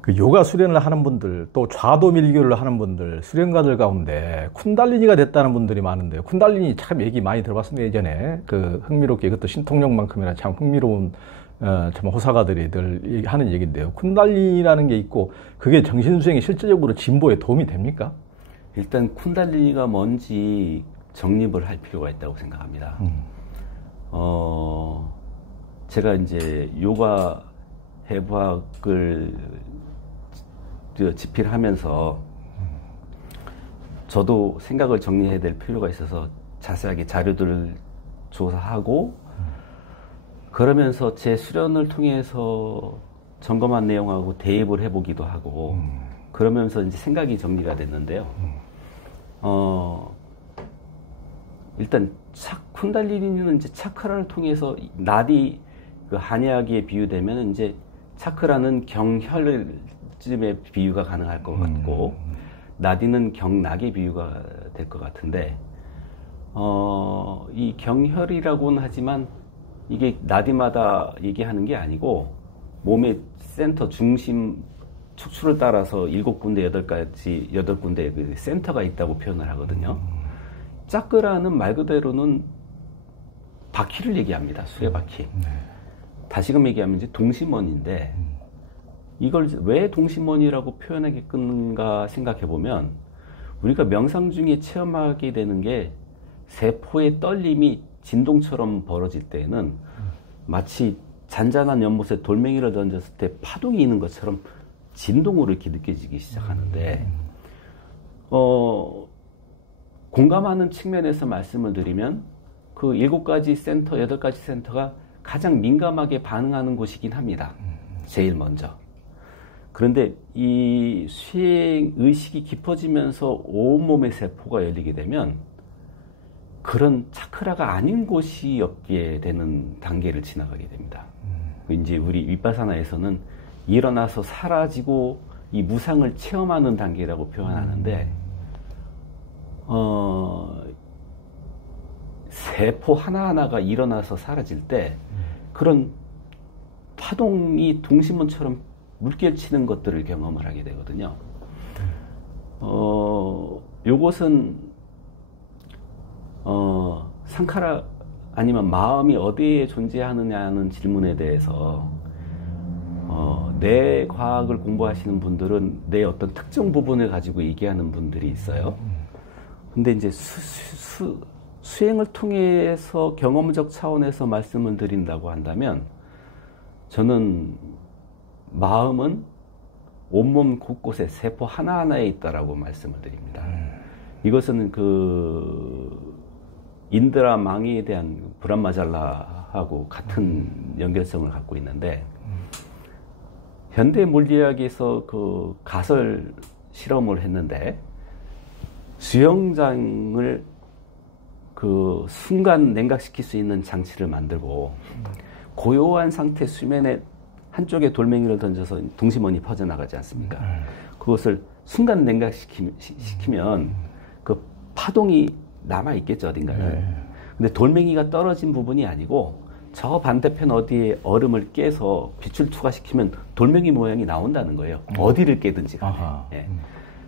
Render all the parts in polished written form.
그 요가 수련을 하는 분들, 또 좌도 밀교를 하는 분들, 수련가들 가운데 쿤달리니가 됐다는 분들이 많은데요. 쿤달리니 참 얘기 많이 들어봤습니다. 예전에 그 흥미롭게 이것도 신통력만큼이나 참 흥미로운 참 호사가들이 늘 하는 얘기인데요. 쿤달리니라는 게 있고 그게 정신수행에 실질적으로 진보에 도움이 됩니까? 일단 쿤달리니가 뭔지 정립을 할 필요가 있다고 생각합니다. 제가 이제 요가 해부학을 집필하면서 저도 생각을 정리해야 될 필요가 있어서 자세하게 자료들을 조사하고 그러면서 제 수련을 통해서 점검한 내용하고 대입을 해보기도 하고 그러면서 이제 생각이 정리가 됐는데요. 일단 쿤달리니는 이제 차크라를 통해서 나디 그 한의학에 비유되면 이제 차크라는 경혈쯤의 비유가 가능할 것 같고 나디는 경락의 비유가 될 것 같은데 이 경혈이라고는 하지만 이게 나디마다 얘기하는 게 아니고 몸의 센터 중심 척추를 따라서 7군데 8군데 그 센터가 있다고 표현을 하거든요. 차크라는 말 그대로는 바퀴를 얘기합니다. 수레바퀴. 다시금 얘기하면 이제 동심원인데 이걸 왜 동심원이라고 표현하겠는가 생각해 보면 우리가 명상 중에 체험하게 되는 게 세포의 떨림이 진동처럼 벌어질 때에는 마치 잔잔한 연못에 돌멩이를 던졌을 때 파동이 있는 것처럼 진동으로 이렇게 느껴지기 시작하는데 공감하는 측면에서 말씀을 드리면 그 7가지 센터, 8가지 센터가 가장 민감하게 반응하는 곳이긴 합니다. 제일 먼저. 그런데 이 수행 의식이 깊어지면서 온몸의 세포가 열리게 되면 그런 차크라가 아닌 곳이 없게 되는 단계를 지나가게 됩니다. 이제 우리 윗바사나에서는 일어나서 사라지고 이 무상을 체험하는 단계라고 표현하는데 세포 하나하나가 일어나서 사라질 때 그런 파동이 동심원처럼 물결치는 것들을 경험을 하게 되거든요. 요것은 상카라 아니면 마음이 어디에 존재하느냐는 질문에 대해서 뇌 과학을 공부하시는 분들은 뇌 어떤 특정 부분을 가지고 얘기하는 분들이 있어요. 근데 이제 수행을 통해서 경험적 차원에서 말씀을 드린다고 한다면 저는 마음은 온몸 곳곳에 세포 하나하나에 있다라고 말씀을 드립니다. 이것은 그 인드라 망이에 대한 브람마잘라하고 같은 연결성을 갖고 있는데 현대 물리학에서 그 가설 실험을 했는데 수영장을 그 순간 냉각시킬 수 있는 장치를 만들고 고요한 상태 수면에 한쪽에 돌멩이를 던져서 동심원이 퍼져나가지 않습니까? 그것을 순간 냉각시키면 그 파동이 남아있겠죠, 어딘가에. 근데 돌멩이가 떨어진 부분이 아니고 저 반대편 어디에 얼음을 깨서 빛을 투과시키면 돌멩이 모양이 나온다는 거예요. 어디를 깨든지 간에. 예.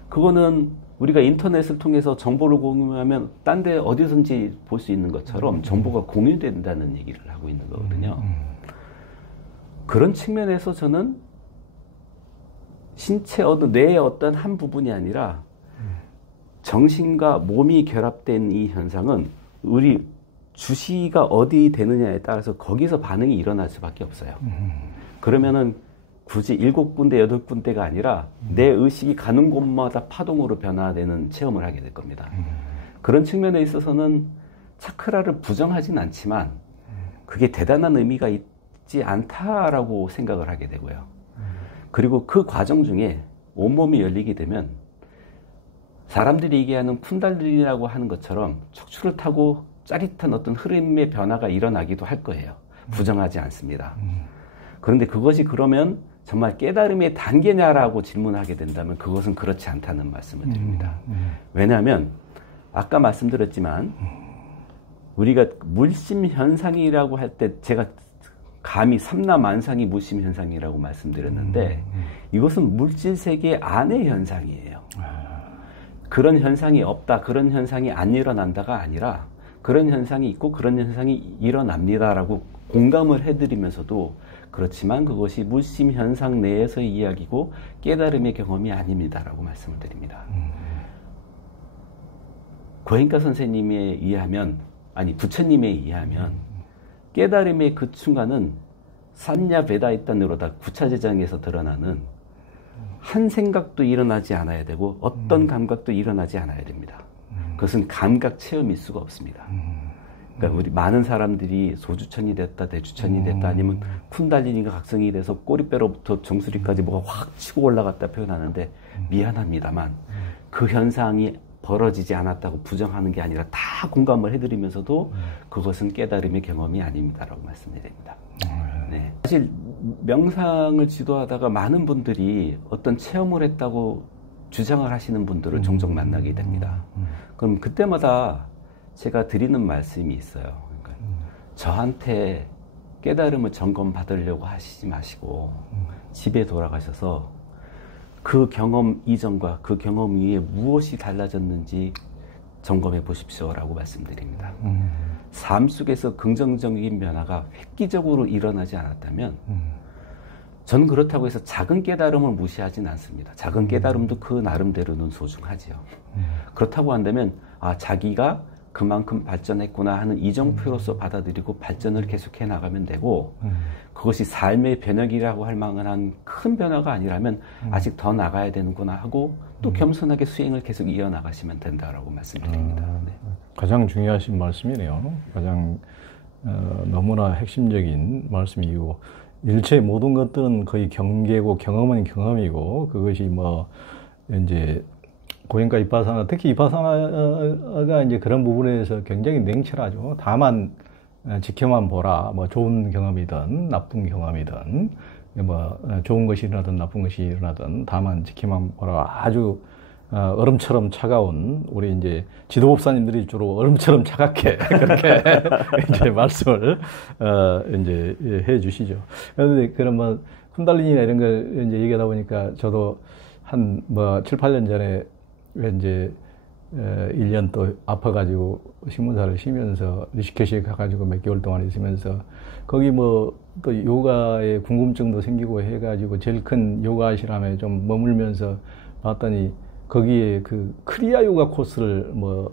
그거는 우리가 인터넷을 통해서 정보를 공유하면 딴 데 어디든지 볼 수 있는 것처럼 정보가 공유된다는 얘기를 하고 있는 거거든요. 그런 측면에서 저는 신체 뇌의 어떤 한 부분이 아니라 정신과 몸이 결합된 이 현상은 우리 주시가 어디 되느냐에 따라서 거기서 반응이 일어날 수밖에 없어요. 그러면은 굳이 7군데, 8군데가 아니라 내 의식이 가는 곳마다 파동으로 변화되는 체험을 하게 될 겁니다. 그런 측면에 있어서는 차크라를 부정하진 않지만 그게 대단한 의미가 있지 않다라고 생각을 하게 되고요. 그리고 그 과정 중에 온몸이 열리게 되면 사람들이 얘기하는 쿤달리니라고 하는 것처럼 척추를 타고 짜릿한 어떤 흐름의 변화가 일어나기도 할 거예요. 부정하지 않습니다. 그런데 그것이 그러면 정말 깨달음의 단계냐라고 질문하게 된다면 그것은 그렇지 않다는 말씀을 드립니다. 왜냐하면 아까 말씀드렸지만 우리가 물심 현상이라고 할 때 제가 감히 삼라만상이 무심 현상이라고 말씀드렸는데 이것은 물질 세계 안의 현상이에요. 그런 현상이 없다, 그런 현상이 안 일어난다가 아니라 그런 현상이 있고 그런 현상이 일어납니다라고 공감을 해드리면서도 그렇지만 그것이 물심 현상 내에서의 이야기고 깨달음의 경험이 아닙니다라고 말씀을 드립니다. 고행가 선생님에 의하면, 아니 부처님에 의하면 깨달음의 그 순간은 삼냐 베다이탄으로다 구차제장에서 드러나는 한 생각도 일어나지 않아야 되고 어떤 감각도 일어나지 않아야 됩니다. 그것은 감각 체험일 수가 없습니다. 그러니까 우리 많은 사람들이 소주천이 됐다, 대주천이 됐다, 아니면 쿤달리니가 각성이 돼서 꼬리뼈로부터 정수리까지 뭐가 확 치고 올라갔다 표현하는데 미안합니다만 그 현상이 벌어지지 않았다고 부정하는 게 아니라 다 공감을 해드리면서도 그것은 깨달음의 경험이 아닙니다라고 말씀드립니다. 네. 사실 명상을 지도하다가 많은 분들이 어떤 체험을 했다고 주장을 하시는 분들을 종종 만나게 됩니다. 그럼 그때마다 제가 드리는 말씀이 있어요. 그러니까 저한테 깨달음을 점검받으려고 하시지 마시고 집에 돌아가셔서 그 경험 이전과 그 경험 이후에 무엇이 달라졌는지 점검해 보십시오라고 말씀드립니다. 삶 속에서 긍정적인 변화가 획기적으로 일어나지 않았다면 저는 그렇다고 해서 작은 깨달음을 무시하진 않습니다. 작은 깨달음도 그 나름대로는 소중하지요. 그렇다고 한다면 자기가 그만큼 발전했구나 하는 이정표로서 받아들이고 발전을 계속해 나가면 되고 그것이 삶의 변혁이라고 할 만한 큰 변화가 아니라면 아직 더 나가야 되는구나 하고 또 겸손하게 수행을 계속 이어나가시면 된다라고 말씀드립니다. 네. 가장 중요하신 말씀이네요. 가장 너무나 핵심적인 말씀이고 일체 모든 것들은 거의 경계고 경험은 경험이고 그것이 뭐 이제 고행과 이파사나, 특히 이파사나가 이제 그런 부분에서 굉장히 냉철하죠. 다만 지켜만 보라. 뭐 좋은 경험이든 나쁜 경험이든 뭐 좋은 것이 일어나든 나쁜 것이 일어나든 다만 지켜만 보라. 아주 얼음처럼 차가운 우리 이제 지도법사님들이 주로 얼음처럼 차갑게 그렇게 이제 말씀을 이제 해 주시죠. 그런데 그러면 쿤달리니나 이런 걸 이제 얘기하다 보니까 저도 한 뭐 7, 8년 전에 이제 1년 또 아파가지고 신문사를 쉬면서 리시케시에 가가지고 몇 개월 동안 있으면서 거기 뭐 또 요가에 궁금증도 생기고 해가지고 제일 큰 요가 아시람에 좀 머물면서 봤더니 거기에 그 크리아 요가 코스를 뭐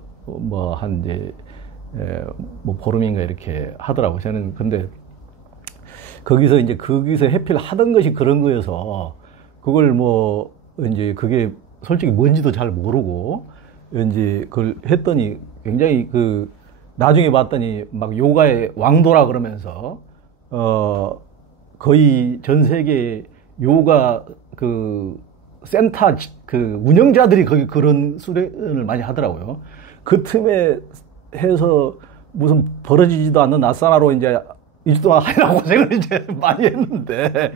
한 이제 뭐 보름인가 이렇게 하더라고. 저는 근데 거기서 해필 하던 것이 그런 거여서 그걸 뭐 이제 그게 솔직히 뭔지도 잘 모르고 이제 그걸 했더니 굉장히 나중에 봤더니 막 요가의 왕도라 그러면서 거의 전 세계 요가 센터 운영자들이 거기 그런 수련을 많이 하더라고요. 그 틈에 해서 무슨 벌어지지도 않는 아사나로 이제 2주 동안 하느라고 고생을 이제 많이 했는데,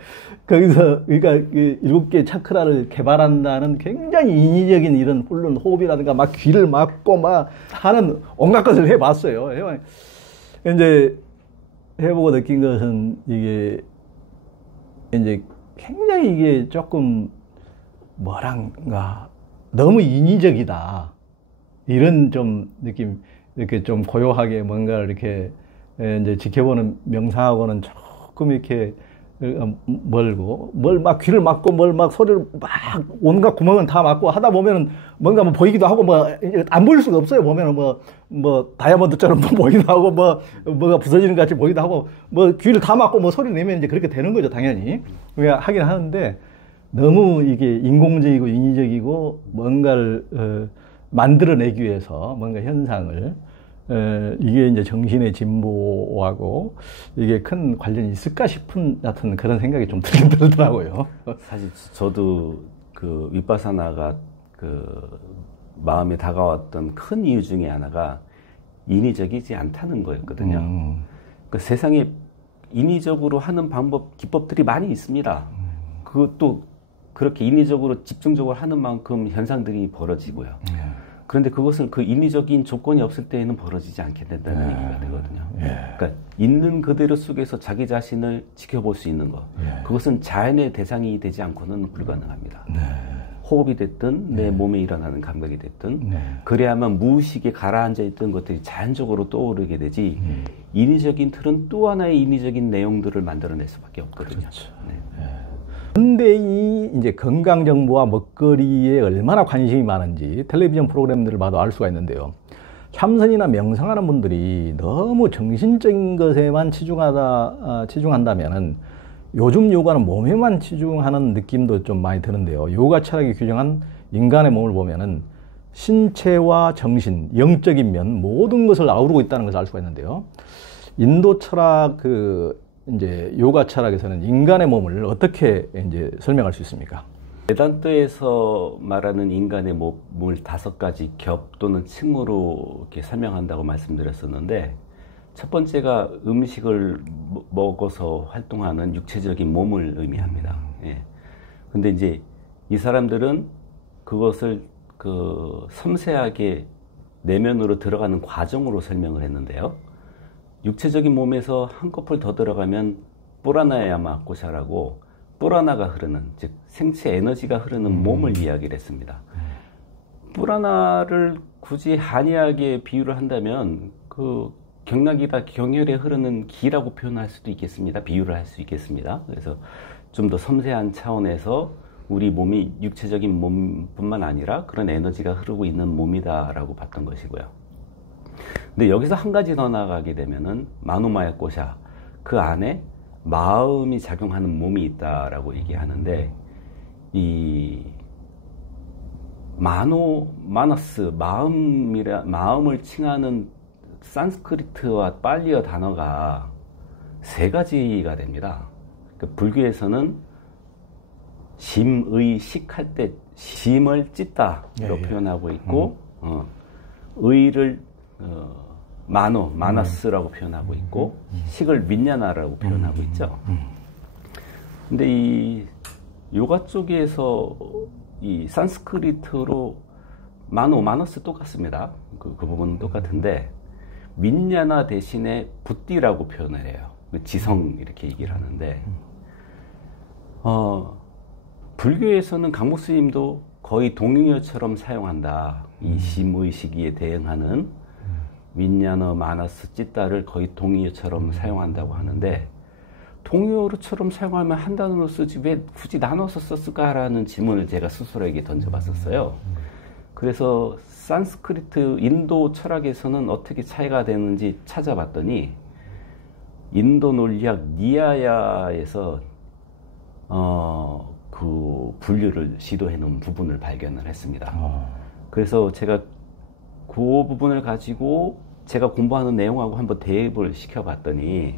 거기서, 그러니까 7개 차크라를 개발한다는 굉장히 인위적인 이런 훈련, 호흡이라든가 막 귀를 막고 막 하는 온갖 것을 해봤어요. 이제 해보고 느낀 것은 이게, 이제 굉장히 이게 조금 뭐란가, 너무 인위적이다. 이런 좀 느낌, 이렇게 좀 고요하게 뭔가를 이렇게 이제 지켜보는 명상하고는 조금 이렇게 멀고, 뭘 막 귀를 막고, 뭘 막 소리를 막 온갖 구멍은 다 막고 하다 보면은 뭔가 뭐 보이기도 하고, 뭐 안 보일 수가 없어요. 보면은 뭐 다이아몬드처럼 보이기도 하고, 뭐가 부서지는 것 같이 보이기도 하고, 뭐 귀를 다 막고 뭐 소리 내면 이제 그렇게 되는 거죠, 당연히. 우리가 하긴 하는데, 너무 이게 인공적이고 인위적이고 뭔가를 만들어내기 위해서 뭔가 현상을 이게 이제 정신의 진보하고 이게 큰 관련이 있을까 싶은 같은 그런 생각이 좀 들긴 들더라고요. 사실 저도 그 윗바사나가 마음에 다가왔던 큰 이유 중에 하나가 인위적이지 않다는 거였거든요. 그 세상에 인위적으로 하는 방법, 기법들이 많이 있습니다. 그것도 그렇게 인위적으로 집중적으로 하는 만큼 현상들이 벌어지고요. 그런데 그것은 그 인위적인 조건이 없을 때에는 벌어지지 않게 된다는 얘기가 되거든요. 그러니까 있는 그대로 속에서 자기 자신을 지켜볼 수 있는 것. 그것은 자연의 대상이 되지 않고는 불가능합니다. 호흡이 됐든 내 몸에 일어나는 감각이 됐든 그래야만 무의식에 가라앉아 있던 것들이 자연적으로 떠오르게 되지 인위적인 틀은 또 하나의 인위적인 내용들을 만들어낼 수밖에 없거든요. 그렇죠. 현대인이 이제 건강 정보와 먹거리에 얼마나 관심이 많은지 텔레비전 프로그램들을 봐도 알 수가 있는데요. 참선이나 명상하는 분들이 너무 정신적인 것에만 치중한다면은 요즘 요가는 몸에만 치중하는 느낌도 좀 많이 드는데요. 요가 철학이 규정한 인간의 몸을 보면은 신체와 정신, 영적인 면 모든 것을 아우르고 있다는 것을 알 수가 있는데요. 인도 철학 이제 요가 철학에서는 인간의 몸을 어떻게 이제 설명할 수 있습니까? 베단트에서 말하는 인간의 몸을 5가지 겹 또는 층으로 이렇게 설명한다고 말씀드렸었는데, 첫 번째가 음식을 먹어서 활동하는 육체적인 몸을 의미합니다. 근데 이제 이 사람들은 그것을 섬세하게 내면으로 들어가는 과정으로 설명을 했는데요. 육체적인 몸에서 한꺼풀 더 들어가면 뿌라나야마 고샤라고 뿌라나가 흐르는, 즉 생체 에너지가 흐르는 몸을 이야기를 했습니다. 뿌라나를 굳이 한의학에 비유를 한다면 그 경락이다 경혈에 흐르는 기라고 표현할 수도 있겠습니다. 비유를 할 수 있겠습니다. 그래서 좀 더 섬세한 차원에서 우리 몸이 육체적인 몸뿐만 아니라 그런 에너지가 흐르고 있는 몸이다라고 봤던 것이고요. 근데 여기서 한 가지 더 나아가게 되면은 마누마야 꼬샤, 그 안에 마음이 작용하는 몸이 있다라고 얘기하는데, 이 마너스, 마음을 칭하는 산스크리트와 빨리어 단어가 3가지가 됩니다. 그러니까 불교에서는 심의식할 때 심을 찢다로 표현하고 있고, 의를 마너스라고 표현하고 있고, 식을 윈냐나라고 표현하고 있죠. 근데 이 요가 쪽에서 이 산스크리트로 마너스 똑같습니다. 그 부분은 똑같은데, 윈냐나 대신에 부띠라고 표현을 해요. 지성 이렇게 얘기를 하는데, 불교에서는 강목 스님도 거의 동의어처럼 사용한다. 이 심의식에 대응하는 윈냐너 마나스 찌따를 거의 동의어처럼 사용한다고 하는데, 동의어처럼 사용하면 한 단어로 쓰지 왜 굳이 나눠서 썼을까라는 질문을 제가 스스로에게 던져봤었어요. 그래서 산스크리트 인도 철학에서는 어떻게 차이가 되는지 찾아봤더니, 인도 논리학 니아야에서 그 분류를 시도해 놓은 부분을 발견을 했습니다. 그래서 제가 그 부분을 가지고 제가 공부하는 내용하고 한번 대입을 시켜봤더니,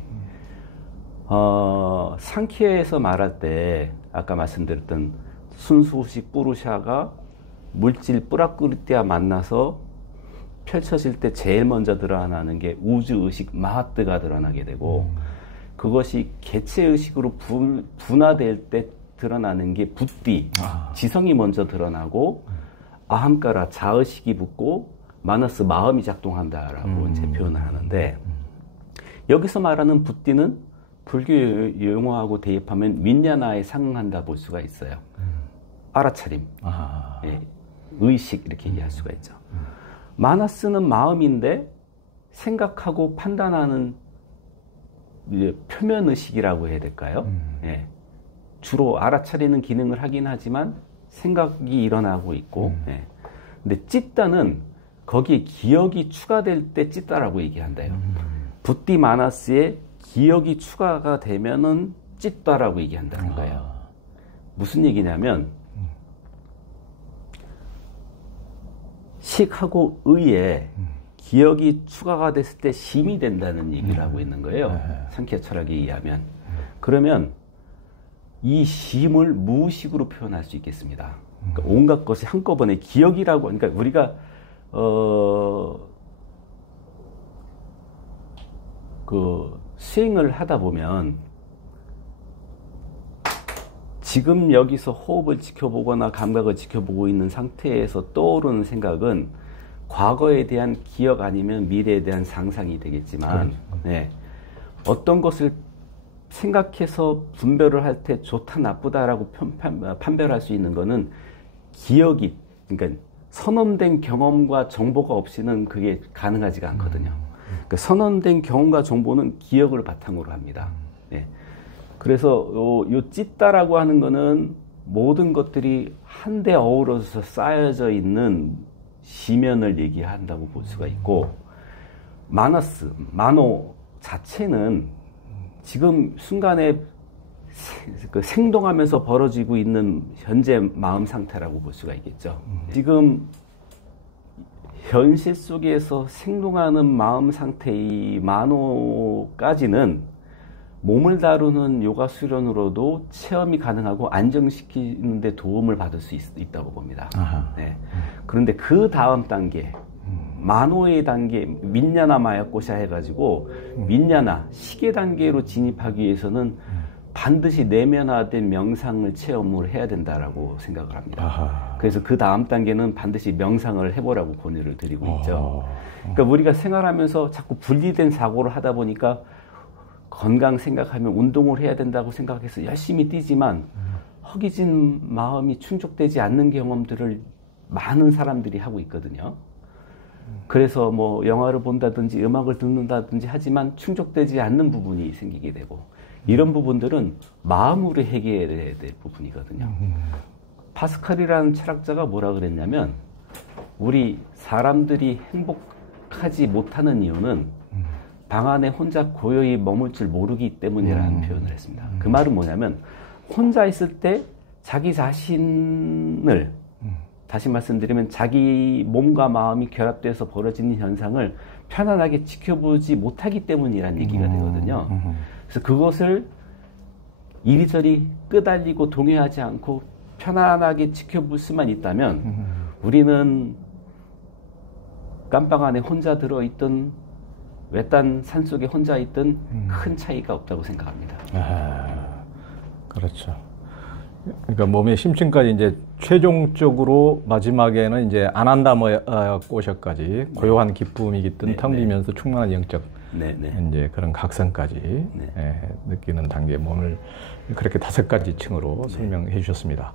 상키에서 말할 때 아까 말씀드렸던 순수식 뿌루샤가 물질 뿌라꾸리띠와 만나서 펼쳐질 때 제일 먼저 드러나는 게 우주의식 마하뜨가 드러나게 되고, 그것이 개체의식으로 분화될 때 드러나는 게 부띠, 지성이 먼저 드러나고, 아함가라 자의식이 붙고 마너스 마음이 작동한다라고 이제 표현을 하는데, 여기서 말하는 부띠는 불교 용어하고 대입하면 윈냐나에 상응한다 볼 수가 있어요. 알아차림, 의식 이렇게 얘기할 수가 있죠. 마나스는 마음인데 생각하고 판단하는 표면의식이라고 해야 될까요? 주로 알아차리는 기능을 하긴 하지만 생각이 일어나고 있고, 근데 찌따는 거기에 기억이 추가될 때 찌따라고 얘기한대요. 부띠 마나스에 기억이 추가가 되면은 찌따라고 얘기한다는 거예요. 무슨 얘기냐면, 식하고 의에 기억이 추가가 됐을 때 심이 된다는 얘기를 하고 있는 거예요. 상ಖ್야 철학에 의하면. 그러면 이 심을 무의식으로 표현할 수 있겠습니다. 그러니까 온갖 것이 한꺼번에 기억이라고, 그러니까 우리가 그 스윙을 하다 보면 지금 여기서 호흡을 지켜보거나 감각을 지켜보고 있는 상태에서 떠오르는 생각은 과거에 대한 기억 아니면 미래에 대한 상상이 되겠지만, 네, 어떤 것을 생각해서 분별을 할 때 좋다 나쁘다라고 판별할 수 있는 거는 기억이, 그러니까 선언된 경험과 정보가 없이는 그게 가능하지가 않거든요. 그러니까 선언된 경험과 정보는 기억을 바탕으로 합니다. 네. 그래서 요 찢다라고 하는 거는 모든 것들이 한데 어우러져서 쌓여져 있는 시면을 얘기한다고 볼 수가 있고, 만호 자체는 지금 순간에 생동하면서 벌어지고 있는 현재 마음 상태라고 볼 수가 있겠죠. 지금 현실 속에서 생동하는 마음 상태의 만호까지는 몸을 다루는 요가 수련으로도 체험이 가능하고 안정시키는 데 도움을 받을 수 있다고 봅니다. 네. 그런데 그 다음 단계, 만호의 단계, 민야나 마야코샤 해가지고 민야나 시계 단계로 진입하기 위해서는 반드시 내면화된 명상을 체험을 해야 된다라고 생각을 합니다. 그래서 그 다음 단계는 반드시 명상을 해보라고 권유를 드리고 있죠. 그러니까 우리가 생활하면서 자꾸 분리된 사고를 하다 보니까 건강 생각하면 운동을 해야 된다고 생각해서 열심히 뛰지만 허기진 마음이 충족되지 않는 경험들을 많은 사람들이 하고 있거든요. 그래서 뭐 영화를 본다든지 음악을 듣는다든지 하지만 충족되지 않는 부분이 생기게 되고, 이런 부분들은 마음으로 해결해야 될 부분이거든요. 파스칼이라는 철학자가 뭐라 그랬냐면, 우리 사람들이 행복하지 못하는 이유는 방 안에 혼자 고요히 머물 줄 모르기 때문이라는 표현을 했습니다. 그 말은 뭐냐면, 혼자 있을 때 자기 자신을, 다시 말씀드리면 자기 몸과 마음이 결합돼서 벌어지는 현상을 편안하게 지켜보지 못하기 때문이라는 얘기가 되거든요. 그래서 그것을 이리저리 끄달리고 동요하지 않고 편안하게 지켜볼 수만 있다면 우리는 깜방 안에 혼자 들어있던 외딴 산속에 혼자 있던 큰 차이가 없다고 생각합니다. 그렇죠. 그러니까 몸의 심층까지 이제 최종적으로 마지막에는 이제 아난다모야 꼬셔까지 고요한 기쁨이 깃든 텅 비면서 충만한 영적 이제 그런 각성까지 느끼는 단계, 몸을 그렇게 5가지 층으로 설명해 주셨습니다.